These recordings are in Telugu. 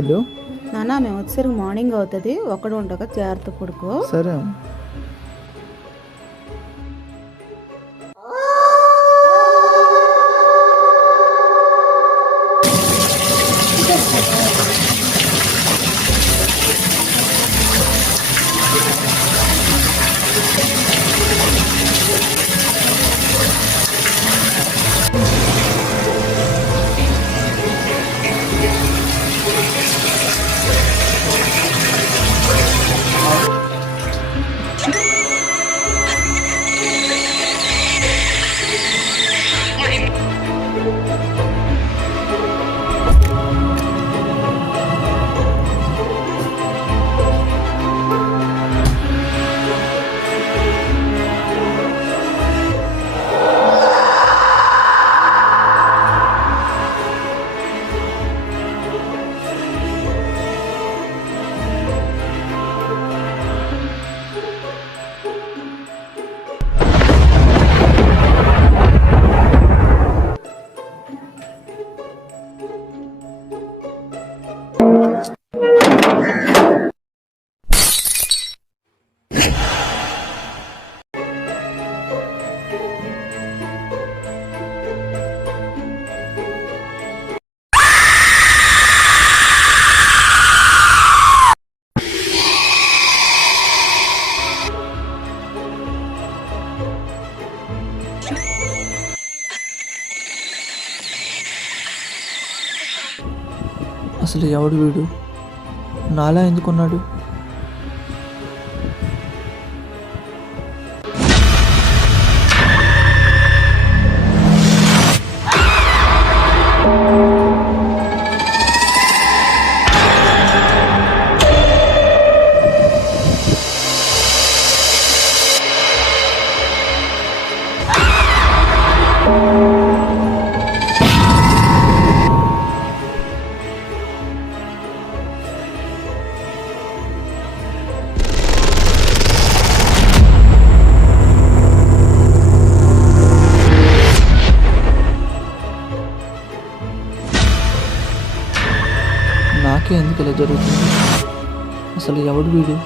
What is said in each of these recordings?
హలో నాన్న మేము వచ్చేసరికి మార్నింగ్ అవుతుంది, ఒక్కడు ఉండక జాగ్రత్త పడుకో. సరే. అసలు ఎవడు వీడు? నాలా ఎందుకున్నాడు? నాకే ఎందుకు ఇలా జరుగుతుంది? అసలు ఎవడు వీడు?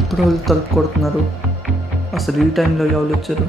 ఇప్పుడు వాళ్ళు తలుపు కొడుతున్నారు. అసలు ఈ టైంలో ఎవరు వచ్చారు?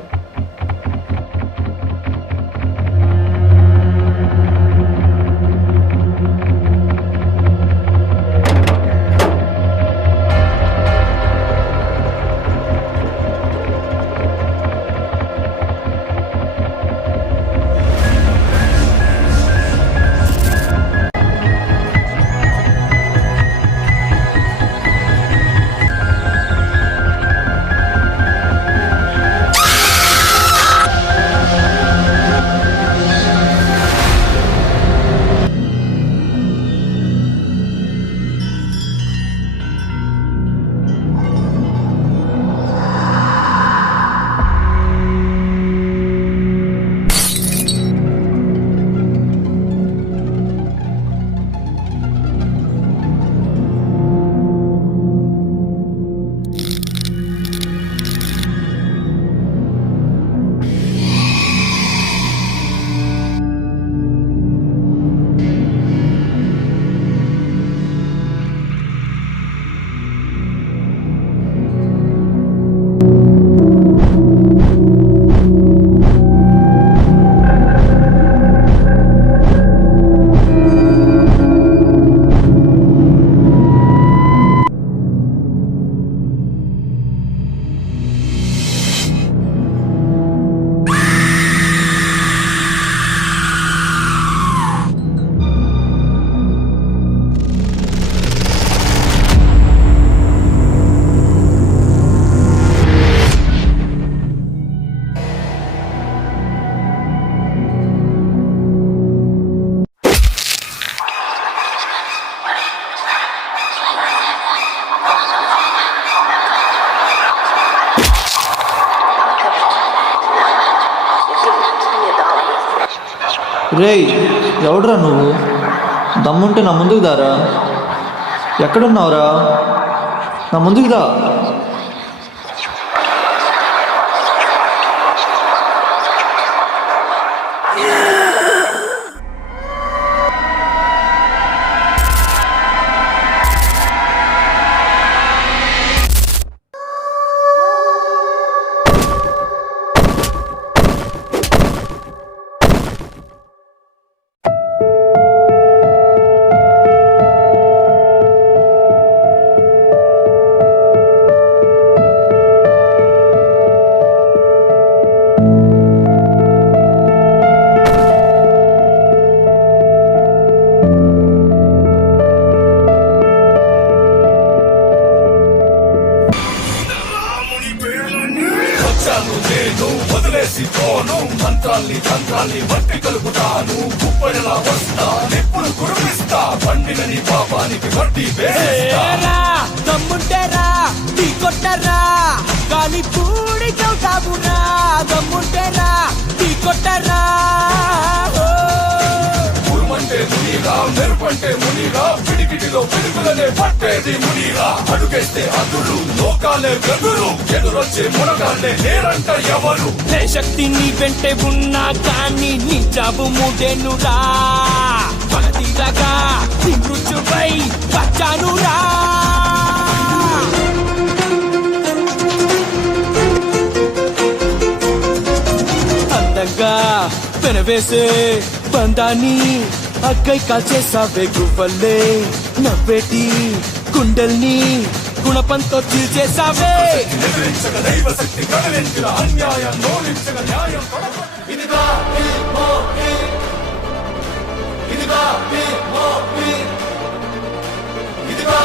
రేయ్, ఎవడురా నువ్వు? దమ్ముంటే నా ముందుకు దారా. ఎక్కడున్నావురా? నా ముందుకు దా. వదిలేసి పోను మంత్రాల్ని తంత్రాల్ని వట్టి కలుపుతాను కుప్పడిలా వస్తా నిప్పులు కురిపిస్తా పండినని పాపానికి వడ్డీ వేస్తా దమ్ముంటేరా టీ కొట్టరా గాలి పూడి చౌటాబురా దమ్ముంటేరా టీ కొట్టరా ఉరుమంటే మునిగా మెరుపంటే మునిగా పిడికిటిలో పిడుగులనే పట్టేది మునిగా అడుగేస్తే అదురు లోకాలే వెదురు ఎదురొచ్చే మునగాళ్ళే లేరంట ఎవరు నే శక్తి నీ వెంటే ఉన్నా కానీ నీ జాబు మూడేనురా పగతీరగా నీ మృత్యుపై వచ్చానురా అందంగా పెనవేసే బంధాన్ని అక్కై కాల్చేసావే గువ్వల్లే నవ్వేటి గుండెల్ని గుణపంతో చీల్చేసావే ఎదిరించగ దైవ శక్తి కదిలించిన అన్యాయం నోడించగ న్యాయం ఇదిగా ఇదిగా ఇదిగా